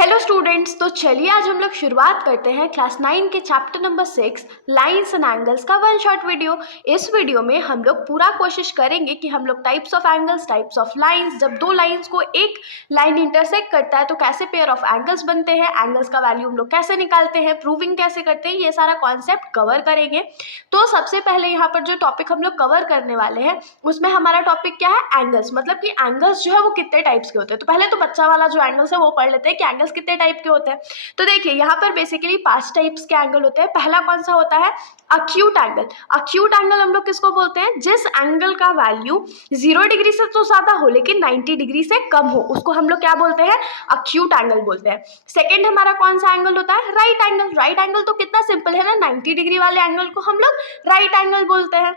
Hello students, तो चलिए आज हम लोग शुरुआत करते हैं क्लास 9 के chapter number 6 lines and angles का वन शॉट वीडियो। इस वीडियो में हम लोग पूरा कोशिश करेंगे कि हम लोग types of angles, types of lines, जब दो लाइंस को एक लाइन इंटरसेक्ट करता है तो कैसे पेयर ऑफ एंगल्स बनते हैं, एंगल्स का वैल्यू हम लोग कैसे निकालते हैं, प्रूविंग कैसे करते हैं, ये सारा कॉन्सेप्ट कवर करेंगे। तो सबसे पहले यहाँ पर जो टॉपिक हम लोग कवर करने वाले हैं उसमें हमारा टॉपिक क्या है, एंगल्स। मतलब कि एंगल्स जो है वो कितने टाइप्स के होते हैं। तो पहले तो बच्चा वाला जो एंगल्स है वो पढ़ लेते हैं कि एंगल्स कितने टाइप के होते हैं। तो देखिए यहाँ पर बेसिकली 5 टाइप्स के एंगल होते हैं। पहला कौन सा होता है, अक्यूट एंगल। अक्यूट एंगल हम लोग किसको बोलते हैं, जिस एंगल का वैल्यू 0 डिग्री से तो ज्यादा हो लेकिन 90 डिग्री से कम हो, उसको हम लोग क्या बोलते हैं, अक्यूट एंगल बोलते हैं। सेकंड हमारा कौन सा एंगल होता है, राइट एंगल। राइट एंगल तो कितना सिंपल है ना, 90 डिग्री वाले एंगल को हम लोग राइट एंगल बोलते हैं।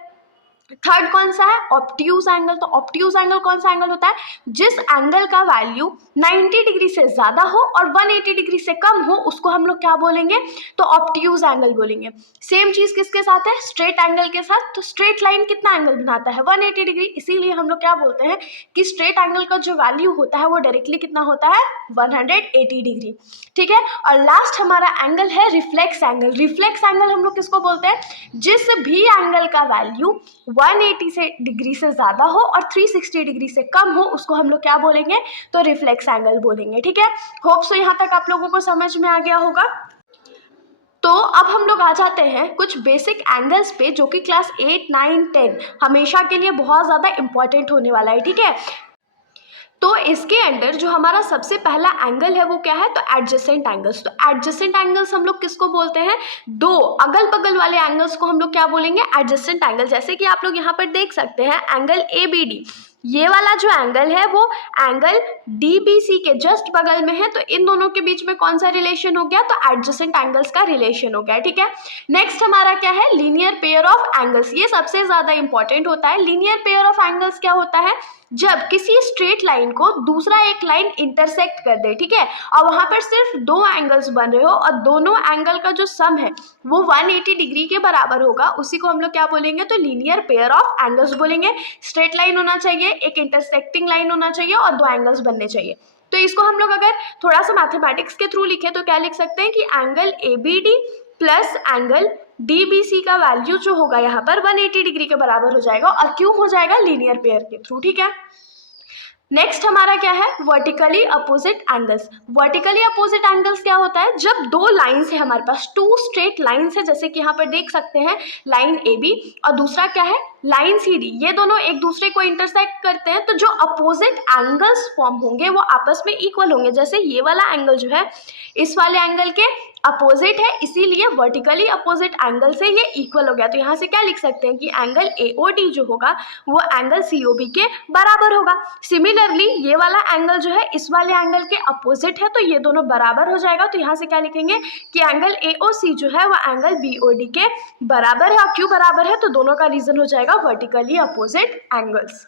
थर्ड कौन सा है, ऑब्ट्यूज एंगल। तो ऑब्ट्यूज एंगल कौन सा एंगल होता है, जिस एंगल का वैल्यू 90 डिग्री से ज्यादा हो और 180 डिग्री से कम हो, उसको हम लोग क्या बोलेंगे, तो ऑब्ट्यूज एंगल बोलेंगे। सेम चीज किसके साथ है, स्ट्रेट एंगल के साथ। तो स्ट्रेट लाइन कितना एंगल बनाता है, 180 डिग्री, इसीलिए हम लोग क्या बोलते हैं कि स्ट्रेट एंगल का जो वैल्यू होता है वो डायरेक्टली कितना होता है, 180 डिग्री। ठीक है। और लास्ट हमारा एंगल है रिफ्लेक्स एंगल। रिफ्लेक्स एंगल हम लोग किसको बोलते हैं, जिस भी एंगल का वैल्यू 180 डिग्री से ज्यादा हो और 360 डिग्री से कम हो, उसको हम लोग क्या बोलेंगे, तो रिफ्लेक्स एंगल बोलेंगे। ठीक है। होप सो यहाँ तक आप लोगों को समझ में आ गया होगा। तो अब हम लोग आ जाते हैं कुछ बेसिक एंगल्स पे, जो कि क्लास 8, 9, 10 हमेशा के लिए बहुत ज्यादा इंपॉर्टेंट होने वाला है। ठीक है। तो इसके अंदर जो हमारा सबसे पहला एंगल है वो क्या है, तो एडजेसेंट एंगल्स। तो एडजेसेंट एंगल्स हम लोग किसको बोलते हैं, दो अगल बगल वाले एंगल्स को हम लोग क्या बोलेंगे, एडजेसेंट एंगल। जैसे कि आप लोग यहाँ पर देख सकते हैं एंगल ABD, ये वाला जो एंगल है वो एंगल DBC के जस्ट बगल में है। तो इन दोनों के बीच में कौन सा रिलेशन हो गया, तो एडजेसेंट एंगल्स का रिलेशन हो गया। ठीक है। नेक्स्ट हमारा क्या है, लीनियर पेयर ऑफ एंगल्स। ये सबसे ज्यादा इंपॉर्टेंट होता है। लीनियर पेयर ऑफ एंगल्स क्या होता है, जब किसी स्ट्रेट लाइन को दूसरा एक लाइन इंटरसेक्ट कर दे, ठीक है, और वहां पर सिर्फ दो एंगल्स बन रहे हो और दोनों एंगल का जो सम है वो 180 डिग्री के बराबर होगा, उसी को हम लोग क्या बोलेंगे, तो लीनियर पेयर ऑफ एंगल्स बोलेंगे। स्ट्रेट लाइन होना चाहिए, एक इंटरसेक्टिंग लाइन होना चाहिए और दो एंगल्स बनने चाहिए। तो इसको हम लोग अगर थोड़ा सा मैथमेटिक्स के थ्रू लिखे तो क्या लिख सकते हैं कि angle ABD plus angle DBC का वैल्यू जो होगा यहाँ पर 180 डिग्री के बराबर हो जाएगा, और क्यों हो जाएगा, लीनियर पेयर के थ्रू। ठीक है। नेक्स्ट हमारा क्या है, vertically opposite angles. Vertically opposite angles क्या होता है, जब दो लाइंस है हमारे पास, टू स्ट्रेट लाइंस है, जैसे कि यहाँ पर देख सकते हैं लाइन AB और दूसरा क्या है, लाइन CD, ये दोनों एक दूसरे को इंटरसेक्ट करते हैं, तो जो अपोजिट एंगल्स फॉर्म होंगे वो आपस में इक्वल होंगे। जैसे ये वाला एंगल जो है इस वाले एंगल के अपोजिट है, इसीलिए वर्टिकली अपोजिट एंगल से ये इक्वल हो गया। तो यहाँ से क्या लिख सकते हैं कि एंगल AOD जो होगा वो एंगल COB के बराबर होगा। सिमिलरली ये वाला एंगल जो है इस वाले एंगल के अपोजिट है, तो ये दोनों बराबर हो जाएगा। तो यहाँ से क्या लिखेंगे कि एंगल AOC जो है वो एंगल BOD के बराबर है। और क्यों बराबर है, तो दोनों का रीजन हो जाएगा वर्टिकली अपोजिट एंगल्स।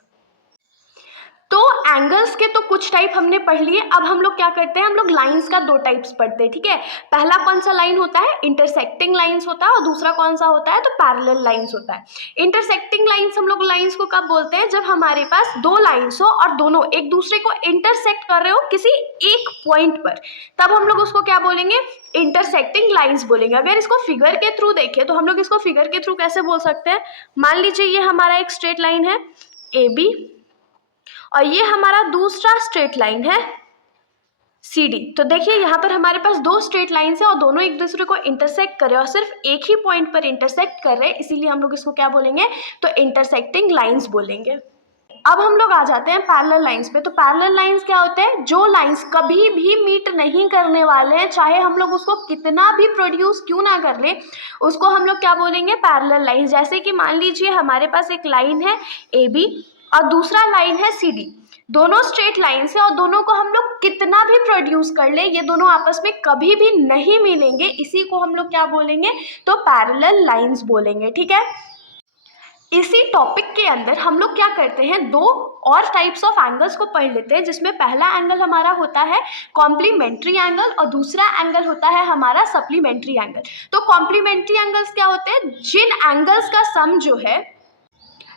तो एंगल्स के तो कुछ टाइप हमने पढ़ लिए। अब हम लोग क्या करते हैं, हम लोग लाइंस का दो टाइप्स पढ़ते हैं। ठीक है। पहला कौन सा लाइन होता है, इंटरसेक्टिंग लाइंस होता है, और दूसरा कौन सा होता है, तो पैरेलल लाइंस होता है। इंटरसेक्टिंग लाइंस हम लोग लाइंस को कब बोलते हैं, जब हमारे पास दो लाइंस हो और दोनों एक दूसरे को इंटरसेक्ट कर रहे हो किसी एक पॉइंट पर, तब हम लोग उसको क्या बोलेंगे, इंटरसेक्टिंग लाइंस बोलेंगे। अगर इसको फिगर के थ्रू देखें तो हम लोग इसको फिगर के थ्रू कैसे बोल सकते हैं, मान लीजिए ये हमारा एक स्ट्रेट लाइन है AB और ये हमारा दूसरा स्ट्रेट लाइन है CD। तो देखिए यहाँ पर हमारे पास दो स्ट्रेट लाइन्स है और दोनों एक दूसरे को इंटरसेक्ट कर रहे हैं और सिर्फ एक ही पॉइंट पर इंटरसेक्ट कर रहे हैं, इसीलिए हम लोग इसको क्या बोलेंगे, तो इंटरसेक्टिंग लाइंस बोलेंगे। अब हम लोग आ जाते हैं पैरेलल लाइंस पे। तो पैरेलल लाइंस क्या होते हैं, जो लाइंस कभी भी मीट नहीं करने वाले हैं, चाहे हम लोग उसको कितना भी प्रोड्यूस क्यों ना कर ले, उसको हम लोग क्या बोलेंगे, पैरेलल लाइंस। जैसे कि मान लीजिए हमारे पास एक लाइन है AB और दूसरा लाइन है CD, दोनों स्ट्रेट लाइन से और दोनों को हम लोग कितना भी प्रोड्यूस कर ले, ये दोनों आपस में कभी भी नहीं मिलेंगे, इसी को हम लोग क्या बोलेंगे, तो पैरेलल लाइंस बोलेंगे। ठीक है। इसी टॉपिक के अंदर हम लोग क्या करते हैं, दो और टाइप्स ऑफ एंगल्स को पढ़ लेते हैं, जिसमें पहला एंगल हमारा होता है कॉम्प्लीमेंट्री एंगल और दूसरा एंगल होता है हमारा सप्लीमेंट्री एंगल। तो कॉम्प्लीमेंट्री एंगल्स क्या होते हैं, जिन एंगल्स का सम जो है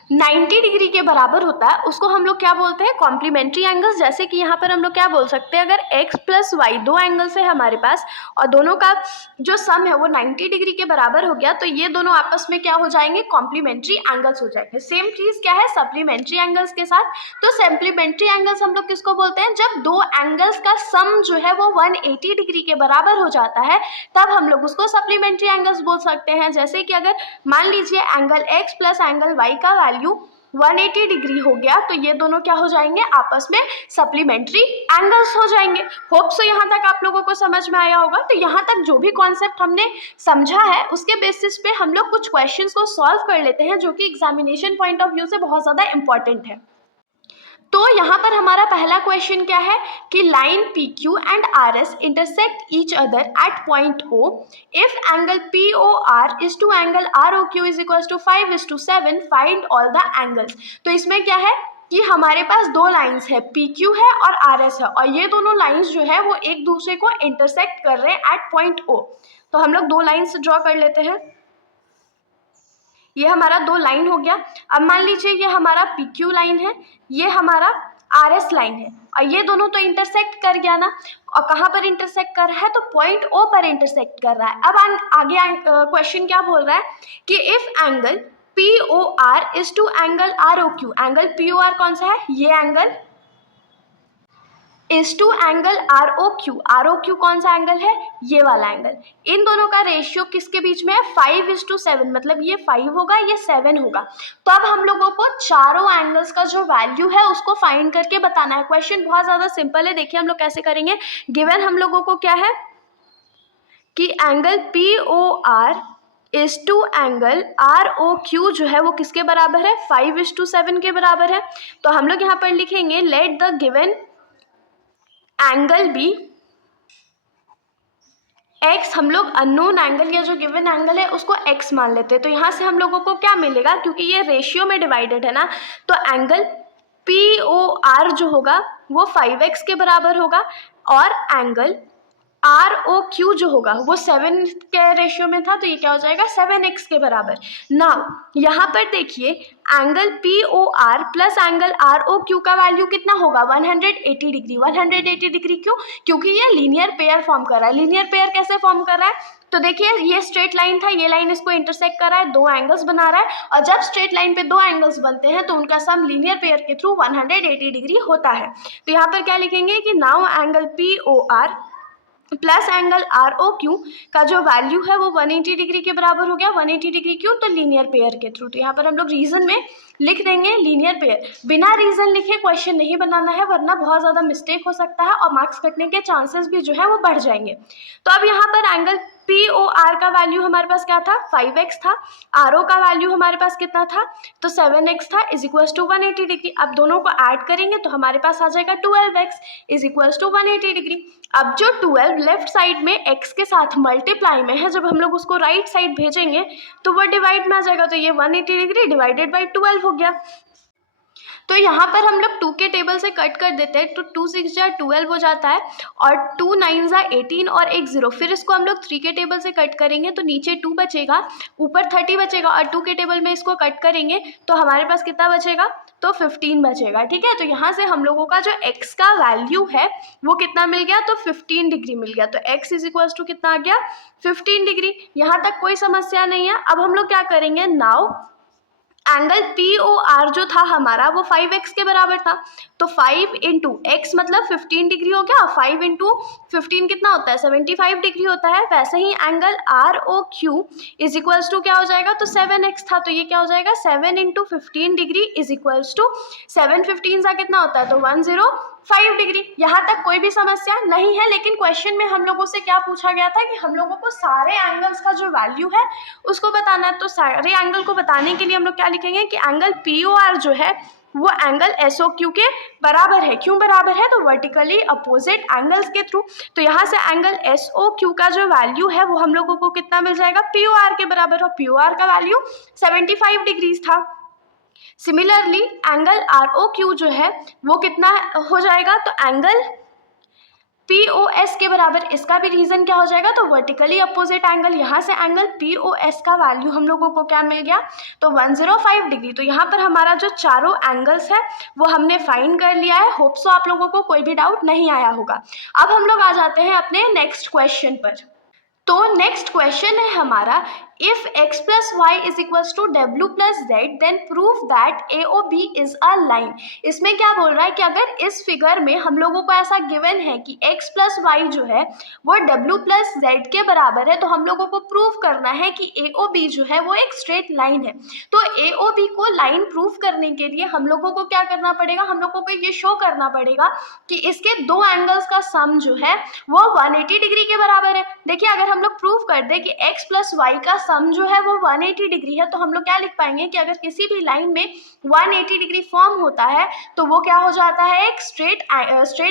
90 डिग्री के बराबर होता है उसको हम लोग क्या बोलते हैं, कॉम्प्लीमेंट्री एंगल्स। जैसे कि यहाँ पर हम लोग क्या बोल सकते हैं, अगर x प्लस वाई दो एंगल्स है हमारे पास और दोनों का जो सम है वो 90 डिग्री के बराबर हो गया, तो ये दोनों आपस में क्या हो जाएंगे, कॉम्प्लीमेंट्री एंगल्स हो जाएंगे। सेम चीज क्या है सप्लीमेंट्री एंगल्स के साथ। तो सप्लीमेंट्री एंगल्स हम लोग किसको बोलते हैं, जब दो एंगल्स का सम जो है वो 180 डिग्री के बराबर हो जाता है तब हम लोग उसको सप्लीमेंट्री एंगल्स बोल सकते हैं। जैसे कि अगर मान लीजिए angle x plus angle y का वैल्यू 180 डिग्री हो गया, तो ये दोनों क्या हो जाएंगे, आपस में सप्लीमेंट्री एंगल्स हो जाएंगे। होप सो यहाँ तक आप लोगों को समझ में आया होगा। तो यहाँ तक जो भी कॉन्सेप्ट हमने समझा है उसके बेसिस पे हम लोग कुछ क्वेश्चंस को सॉल्व कर लेते हैं जो कि एग्जामिनेशन पॉइंट ऑफ व्यू से बहुत ज़्यादा इंपॉर्टेंट है। तो यहाँ पर हमारा पहला क्वेश्चन क्या है कि line PQ and RS intersect each other at point O if angle POR is to angle ROQ is equal to 5:7, find all the angles. तो इसमें क्या है कि हमारे पास दो लाइंस है, PQ है और RS है, और ये दोनों लाइंस जो है वो एक दूसरे को इंटरसेक्ट कर रहे हैं एट पॉइंट O। तो हम लोग दो लाइंस ड्रॉ कर लेते हैं। ये हमारा दो लाइन हो गया। अब मान लीजिए ये हमारा PQ लाइन है, ये हमारा RS लाइन है, और ये दोनों तो इंटरसेक्ट कर गया ना। और कहाँ पर इंटरसेक्ट कर रहा है, तो पॉइंट O पर इंटरसेक्ट कर रहा है। अब आगे क्वेश्चन क्या बोल रहा है कि if angle POR is to angle ROQ, angle POR कौन सा है, ये angle is to angle ROQ कौन सा एंगल है, ये वाला एंगल। इन दोनों का रेशियो किसके बीच में है, 5:7, मतलब ये 5 होगा ये 7 होगा। तो अब हम लोगों को चारों एंगल्स का जो वैल्यू है उसको फाइंड करके बताना है। क्वेश्चन बहुत ज़्यादा सिंपल है, देखिए हम लोग कैसे करेंगे। गिवन हम लोगों को क्या है कि angle POR is to angle ROQ जो है वो किसके बराबर है, 5:7 के बराबर है। तो हम लोग यहाँ पर लिखेंगे let the given angle be x, हम लोग अननोन एंगल या जो गिवन एंगल है उसको x मान लेते हैं। तो यहाँ से हम लोगों को क्या मिलेगा, क्योंकि ये रेशियो में डिवाइडेड है ना, तो एंगल POR जो होगा वो 5x के बराबर होगा और एंगल ROQ जो होगा वो 7 के रेशियो में था, तो ये क्या हो जाएगा 7x के बराबर। नाउ यहाँ पर देखिए angle POR plus angle ROQ का वैल्यू कितना होगा, 180 डिग्री। 180 डिग्री क्यों, क्योंकि ये लीनियर पेयर फॉर्म कर रहा है। लीनियर पेयर कैसे फॉर्म कर रहा है, तो देखिए ये स्ट्रेट लाइन था, ये लाइन इसको इंटरसेक्ट कर रहा है, दो एंगल्स बना रहा है, और जब स्ट्रेट लाइन पे दो एंगल्स बनते हैं तो उनका सम लीनियर पेयर के थ्रू 180 डिग्री होता है। तो यहाँ पर क्या लिखेंगे कि now angle POR plus angle ROQ का जो वैल्यू है वो 180 डिग्री के बराबर हो गया। 180 डिग्री क्यों, तो लीनियर पेयर के थ्रू। तो यहाँ पर हम लोग रीजन में लिख देंगे लीनियर पेयर। बिना रीजन लिखे क्वेश्चन नहीं बनाना है, वरना बहुत ज़्यादा मिस्टेक हो सकता है और मार्क्स कटने के चांसेस भी जो है वो बढ़ जाएंगे। तो अब यहाँ पर एंगल POR का वैल्यू हमारे पास क्या था, 5x था। RO का वैल्यू हमारे पास कितना था, तो 7x था, इज इक्वल्स टू 180 डिग्री। अब दोनों को ऐड करेंगे तो हमारे पास आ जाएगा 12x is equals to 180 degree. अब जो 12 लेफ्ट साइड में x के साथ मल्टीप्लाई में है, जब हम लोग उसको राइट साइड भेजेंगे तो वो डिवाइड में आ जाएगा, तो ये 180 डिग्री डिवाइडेड बाई 12 हो गया। तो यहाँ पर हम लोग 2 के टेबल से कट कर देते हैं, तो 2 6 जा 12 हो जाता है, और 2 9 जा 18 और 1 0। फिर इसको हम लोग 3 के टेबल से कट करेंगे तो नीचे 2 बचेगा, ऊपर 30 बचेगा, और 2 के टेबल में इसको कट करेंगे तो हमारे पास कितना बचेगा, तो 15 बचेगा। ठीक है, तो यहाँ से हम लोगों का जो x का वैल्यू है वो कितना मिल गया, तो 15 डिग्री मिल गया। तो x इज इक्वल्स टू कितना आ गया, 15 डिग्री। यहाँ तक कोई समस्या नहीं है। अब हम लोग क्या करेंगे, नाउ एंगल POR जो था हमारा वो 5x के बराबर था, तो 5 इंटू x मतलब 15 डिग्री हो गया, 5 इंटू 15 कितना होता है, 75 डिग्री होता है। वैसे ही angle ROQ is equals to क्या हो जाएगा, तो 7x था, तो ये क्या हो जाएगा 7 into 15 degree is equals to 7 15 सा कितना होता है, तो 105 डिग्री। यहाँ तक कोई भी समस्या नहीं है। लेकिन क्वेश्चन में हम लोगों से क्या पूछा गया था कि हम लोगों को सारे एंगल्स का जो वैल्यू है उसको बताना है। तो सारे एंगल को बताने के लिए हम लोग क्या लिखेंगे कि एंगल POR जो है वो एंगल SOQ के बराबर है। क्यों बराबर है, तो वर्टिकली अपोजिट एंगल्स के थ्रू। तो यहाँ से एंगल SOQ का जो वैल्यू है वो हम लोगों को कितना मिल जाएगा, POR के बराबर, और POR का वैल्यू 75 डिग्रीज था। सिमिलरली एंगल ROQ जो है वो कितना हो जाएगा, तो एंगल POS के बराबर। इसका भी रीजन क्या हो जाएगा, तो वर्टिकली अपोजिट एंगल, यहाँ से एंगल POS का वैल्यू हम लोगों को क्या मिल गया, तो 105 डिग्री। तो यहाँ पर हमारा जो चारों एंगल्स है वो हमने फाइंड कर लिया है। होप सो आप लोगों को कोई भी डाउट नहीं आया होगा। अब हम लोग आ जाते हैं अपने नेक्स्ट क्वेश्चन पर। तो नेक्स्ट क्वेश्चन है हमारा, if x plus y is equals to डब्ल्यू plus z then prove that AOB is a line. इसमें क्या बोल रहा है कि अगर इस फिगर में हम लोगों को ऐसा गिवन है कि x प्लस वाई जो है वो W प्लस जेड के बराबर है, तो हम लोगों को प्रूव करना है कि AOB जो है वो एक स्ट्रेट लाइन है। तो AOB को लाइन प्रूव करने के लिए हम लोगों को क्या करना पड़ेगा, हम लोगों को ये शो करना पड़ेगा कि इसके दो एंगल्स का सम जो है वो 180 डिग्री के बराबर है। देखिए अगर हम लोग प्रूव कर दें कि x प्लस वाई का सम जो है वो 180 डिग्री है, तो हम लोग क्या लिख पाएंगे कि अगर किसी भी लाइन में 180 डिग्री फॉर्म होता है तो वो क्या हो जाता है, एक स्ट्रेट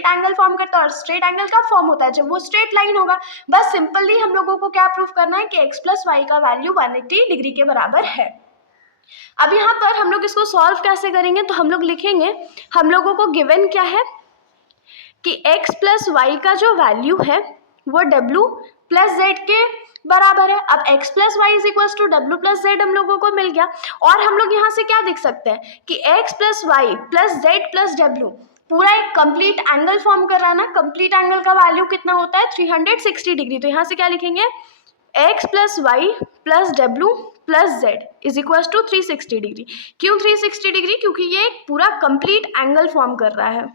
एंगल फॉर्म करता है। और स्ट्रेट एंगल कब फॉर्म होता है, जब वो स्ट्रेट लाइन होगा। बस सिंपली हम लोगों को क्या प्रूव करना है कि x प्लस वाई का वैल्यू 180 डिग्री के बराबर है। अब यहाँ पर हम लोग इसको सॉल्व कैसे करेंगे, तो हम लोग लिखेंगे, हम लोगों को गिवन क्या है कि x प्लस वाई का जो वैल्यू है वो W प्लस जेड के बराबर है। अब x plus y is equal to डब्ल्यू प्लस जेड हम लोगों को मिल गया। और हम लोग यहाँ से क्या देख सकते हैं कि x plus y plus z plus डब्ल्यू पूरा एक कंप्लीट एंगल फॉर्म कर रहा है ना। कंप्लीट एंगल का वैल्यू कितना होता है, 360 डिग्री। तो यहाँ से क्या लिखेंगे, x प्लस वाई प्लस डब्ल्यू plus z is equal to 360 degree. क्यों 360 डिग्री, क्योंकि ये एक पूरा कंप्लीट एंगल फॉर्म कर रहा है।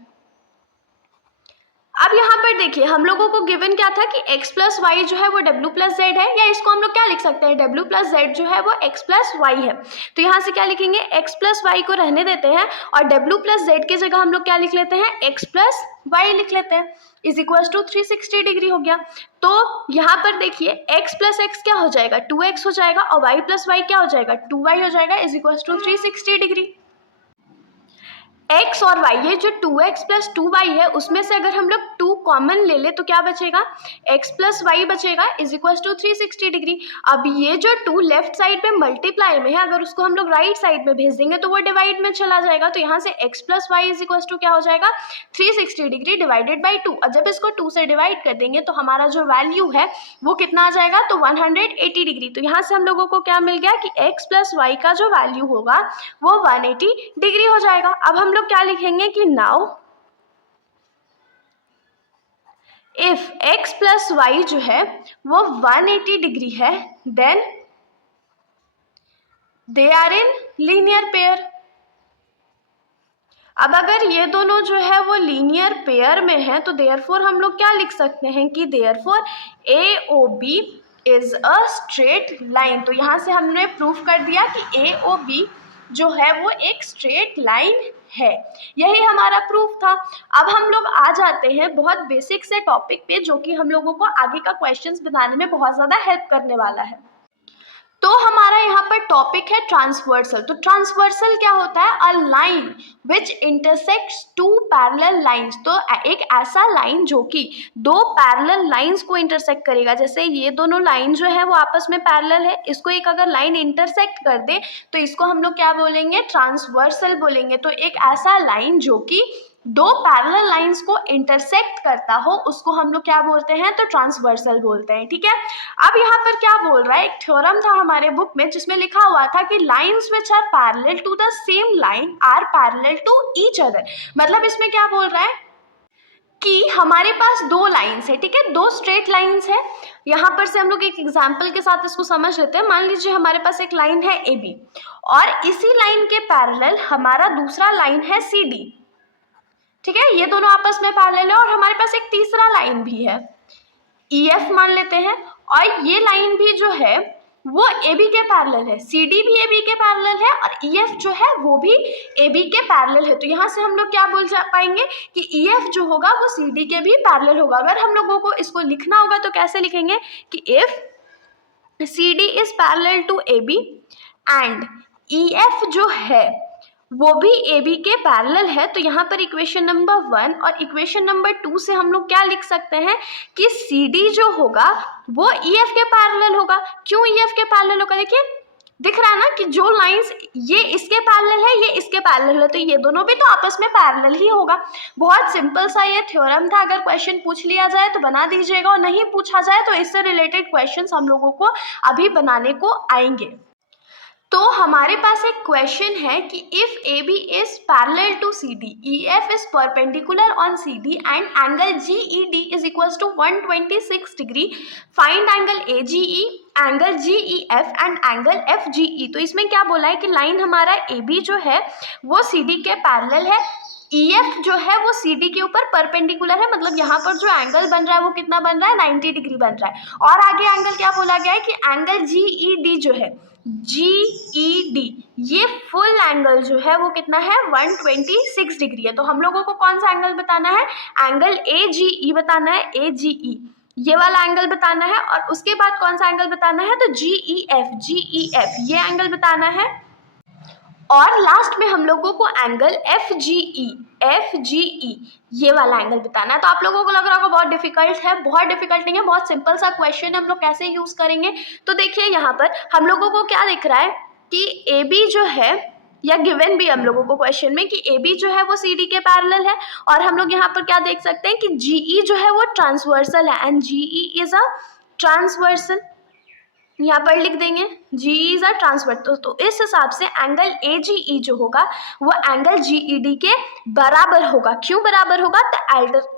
अब यहाँ पर देखिए हम लोगों को गिवन क्या था कि x प्लस वाई जो है वो W प्लस जेड है, या इसको हम लोग क्या लिख सकते हैं, W प्लस जेड जो है वो x प्लस वाई है। तो यहाँ से क्या लिखेंगे, x प्लस वाई को रहने देते हैं और W प्लस जेड की जगह हम लोग क्या लिख लेते हैं, x प्लस वाई लिख लेते हैं, इज इक्वल टू 360 डिग्री हो गया। तो यहाँ पर देखिए x प्लस एक्स क्या हो जाएगा, 2x हो जाएगा, और y प्लस वाई क्या हो जाएगा, 2y हो जाएगा, is equal to 360 degree. x और y, ये जो 2x प्लस 2y है उसमें से अगर हम लोग 2 कॉमन ले ले तो क्या बचेगा, x प्लस वाई बचेगा, इज इक्वल टू 360 डिग्री। अब ये जो 2 लेफ्ट साइड पे मल्टीप्लाई में है, अगर उसको हम लोग राइट साइड में भेज देंगे तो वो डिवाइड में चला जाएगा। तो यहाँ से x plus y is equal to क्या हो जाएगा, 360 डिग्री डिवाइडेड बाई 2। और जब इसको 2 से डिवाइड कर देंगे तो हमारा जो वैल्यू है वो कितना आ जाएगा, तो 180 डिग्री। तो यहाँ से हम लोगों को क्या मिल गया कि x प्लस वाई का जो वैल्यू होगा वो 180 डिग्री हो जाएगा। अब हम लोग क्या लिखेंगे कि now if x plus y जो है वो 180 डिग्री है, then they are in linear pair. अब अगर ये दोनों जो है वो लीनियर पेयर में है तो देयरफॉर हम लोग क्या लिख सकते हैं कि therefore AOB is a straight line. तो यहाँ से हमने प्रूफ कर दिया कि AOB जो है वो एक स्ट्रेट लाइन है। यही हमारा प्रूफ था। अब हम लोग आ जाते हैं बहुत बेसिक से टॉपिक पे, जो कि हम लोगों को आगे का क्वेश्चंस बनाने में बहुत ज़्यादा हेल्प करने वाला है। तो हमारा यहाँ पर टॉपिक है ट्रांसवर्सल। तो ट्रांसवर्सल क्या होता है, a line which intersects 2 parallel lines. तो एक ऐसा लाइन जो कि 2 पैरेलल लाइंस को इंटरसेक्ट करेगा। जैसे ये दोनों लाइन जो है वो आपस में पैरेलल है, इसको एक अगर लाइन इंटरसेक्ट कर दे तो इसको हम लोग क्या बोलेंगे, ट्रांसवर्सल बोलेंगे। तो एक ऐसा लाइन जो कि 2 पैरेलल लाइंस को इंटरसेक्ट करता हो उसको हम लोग क्या बोलते हैं, तो ट्रांसवर्सल बोलते हैं। ठीक है। अब यहाँ पर क्या बोल रहा है, एक थ्योरम था हमारे बुक में जिसमें लिखा हुआ था कि lines which are parallel to the same line are parallel to each other. मतलब इसमें क्या बोल रहा है कि हमारे पास 2 लाइंस है, ठीक है, 2 स्ट्रेट लाइंस है। यहाँ पर से हम लोग एक एग्जाम्पल के साथ इसको समझ लेते हैं। मान लीजिए हमारे पास एक लाइन है AB और इसी लाइन के पैरेलल हमारा दूसरा लाइन है CD। ठीक है, ये दोनों आपस में पैरेलल है और हमारे पास एक तीसरा लाइन भी है, EF मान लेते हैं। और ये लाइन भी जो है वो AB के पैरेलल है, CD भी AB के पैरेलल है और EF जो है वो भी AB के पैरेलल है। तो यहाँ से हम लोग क्या बोल पाएंगे कि EF जो होगा वो CD के भी पैरेलल होगा। अगर हम लोगों को इसको लिखना होगा तो कैसे लिखेंगे कि if CD is parallel to AB and EF जो है वो भी AB के पैरेलल है। तो यहाँ पर इक्वेशन नंबर 1 और इक्वेशन नंबर 2 से हम लोग क्या लिख सकते हैं कि CD जो होगा वो EF के पैरेलल होगा। क्यों EF के पैरेलल होगा, देखिए दिख रहा है ना कि जो लाइंस ये इसके पैरेलल है, ये इसके पैरेलल है, तो ये दोनों भी तो आपस में पैरेलल ही होगा। बहुत सिंपल सा ये थ्योरम था। अगर क्वेश्चन पूछ लिया जाए तो बना दीजिएगा, और नहीं पूछा जाए तो इससे रिलेटेड क्वेश्चंस हम लोगों को अभी बनाने को आएंगे। तो हमारे पास एक क्वेश्चन है कि if AB is parallel to CD, EF is perpendicular on CD and angle GED is equals to 126 degree, find angle AGE, angle GEF and angle FGE। तो इसमें क्या बोला है कि लाइन हमारा AB जो है वो CD के पैरेलल है, EF जो है वो CD के ऊपर परपेंडिकुलर है, मतलब यहाँ पर जो एंगल बन रहा है वो कितना बन रहा है, 90 डिग्री बन रहा है। और आगे एंगल क्या बोला गया है कि एंगल GED जो है, GED ये फुल एंगल जो है वो कितना है, 126 डिग्री है। तो हम लोगों को कौन सा एंगल बताना है, एंगल AGE बताना है, AGE ये वाला एंगल बताना है। और उसके बाद कौन सा एंगल बताना है, तो GEF ये एंगल बताना है। और लास्ट में हम लोगों को एंगल FGE ये वाला एंगल बताना है। तो आप लोगों को लग रहा होगा बहुत डिफिकल्ट है, बहुत डिफिकल्ट नहीं है, बहुत सिंपल सा क्वेश्चन है। हम लोग कैसे यूज करेंगे, तो देखिए यहाँ पर हम लोगों को क्या दिख रहा है कि AB जो है, या गिवन भी हम लोगों को क्वेश्चन में कि AB जो है वो CD के पैरेलल है, और हम लोग यहाँ पर क्या देख सकते हैं कि GE जो है वो ट्रांसवर्सल है, and GE is a transversal, यहाँ पर लिख देंगे GE इज अ ट्रांसवर्सल। तो इस हिसाब से एंगल AGE जो होगा वो एंगल GED के बराबर होगा। क्यों बराबर होगा, तो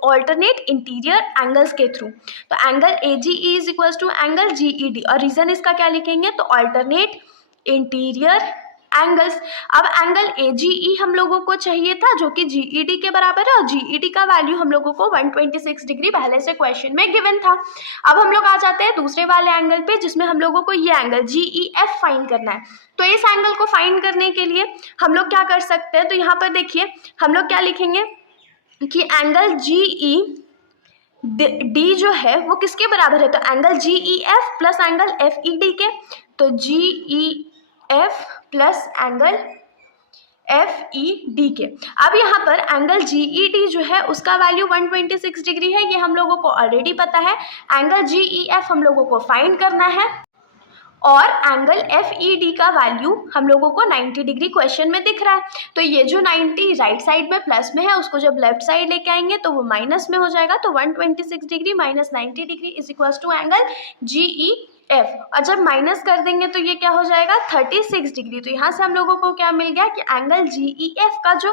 ऑल्टरनेट इंटीरियर एंगल्स के थ्रू। तो angle AGE is equal to angle GED, और रीजन इसका क्या लिखेंगे, तो ऑल्टरनेट इंटीरियर एंगल्स। अब एंगल AGE हम लोगों को चाहिए था जो कि GED के बराबर है, और GED का वैल्यू हम लोगों को 126 डिग्री पहले से क्वेश्चन में गिवन था। अब हम लोग आ जाते हैं दूसरे वाले एंगल पे, जिसमें हम लोगों को ये एंगल GEF फाइंड करना है। तो इस एंगल को फाइंड करने के लिए हम लोग क्या कर सकते हैं, तो यहाँ पर देखिए हम लोग क्या लिखेंगे कि एंगल GED जो है वो किसके बराबर है, तो angle GEF plus angle FED के। तो GEF प्लस एंगल FED के। अब यहाँ पर एंगल GED जो है उसका वैल्यू 126 डिग्री है, ये हम लोगों को ऑलरेडी पता है। एंगल GEF हम लोगों को फाइंड करना है, और एंगल FED का वैल्यू हम लोगों को 90 डिग्री क्वेश्चन में दिख रहा है। तो ये जो 90 राइट साइड में प्लस में है, उसको जब लेफ्ट साइड लेके आएंगे तो वो माइनस में हो जाएगा। तो 126 degree minus 90 degree is equals to angle GEF, और जब माइनस कर देंगे तो ये क्या हो जाएगा, 36 डिग्री। तो यहाँ से हम लोगों को क्या मिल गया कि एंगल GEF का जो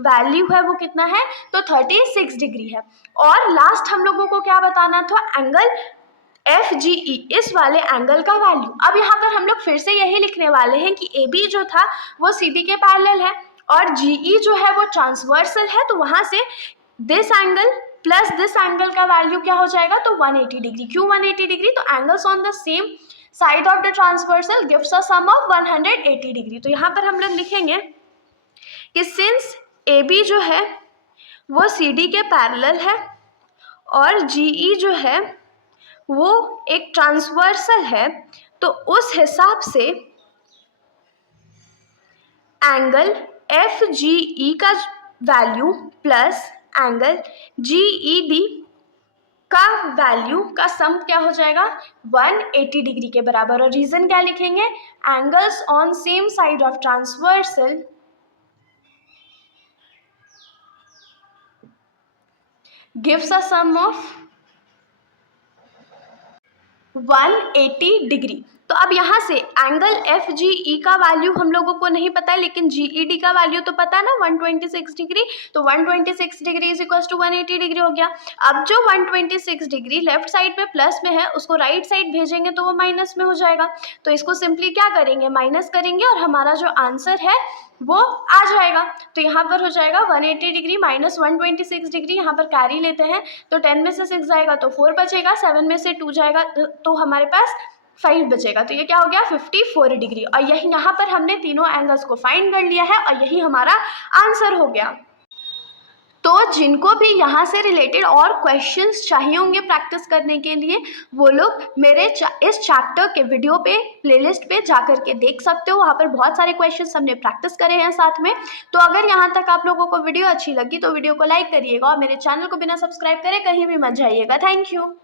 वैल्यू है वो कितना है, तो 36 डिग्री है। और लास्ट हम लोगों को क्या बताना था, एंगल FGE इस वाले एंगल का वैल्यू। अब यहाँ पर हम लोग फिर से यही लिखने वाले हैं कि AB जो था वो CD के पैरेलल है, और GE जो है वो ट्रांसवर्सल है। तो वहाँ से this angle plus this angle का वैल्यू क्या हो जाएगा, तो 180 डिग्री। क्यों 180 डिग्री, तो angles on the same side of the transversal gives a sum of 180 degree. तो यहाँ पर हम लोग लिखेंगे कि सिंस AB जो है वो CD के पैरेलल है, और GE जो है वो एक ट्रांसवर्सल है, तो उस हिसाब से एंगल FGE का वैल्यू प्लस एंगल GED का वैल्यू का सम क्या हो जाएगा, 180 डिग्री के बराबर। और रीजन क्या लिखेंगे, angles on same side of transversal gives a sum of 180 degree. तो अब यहाँ से एंगल FGE का वैल्यू हम लोगों को नहीं पता है, लेकिन GED का वैल्यू तो पता है ना, 126 डिग्री। तो 126 degree is equal to 180 degree हो गया। अब जो 126 डिग्री लेफ्ट साइड पे प्लस में है, उसको राइट साइड भेजेंगे तो वो माइनस में हो जाएगा। तो इसको सिंपली क्या करेंगे, माइनस करेंगे, और हमारा जो आंसर है वो आ जाएगा। तो यहाँ पर हो जाएगा 180 डिग्री माइनस 126 डिग्री, यहाँ पर कैरी लेते हैं तो 10 में से 6 जाएगा तो 4 बचेगा, 7 में से 2 जाएगा तो हमारे पास 5 बचेगा। तो ये क्या हो गया, 54 डिग्री। और यही यहाँ पर हमने तीनों एंगल्स को फाइंड कर लिया है, और यही हमारा आंसर हो गया। तो जिनको भी यहाँ से रिलेटेड और क्वेश्चंस चाहिए होंगे प्रैक्टिस करने के लिए, वो लोग मेरे इस चैप्टर के वीडियो पे प्लेलिस्ट पे जा कर के देख सकते हो। वहाँ पर बहुत सारे क्वेश्चंस हमने प्रैक्टिस करे हैं साथ में। तो अगर यहाँ तक आप लोगों को वीडियो अच्छी लगी तो वीडियो को लाइक करिएगा, और मेरे चैनल को बिना सब्सक्राइब करे कहीं भी मत जाइएगा। Thank you.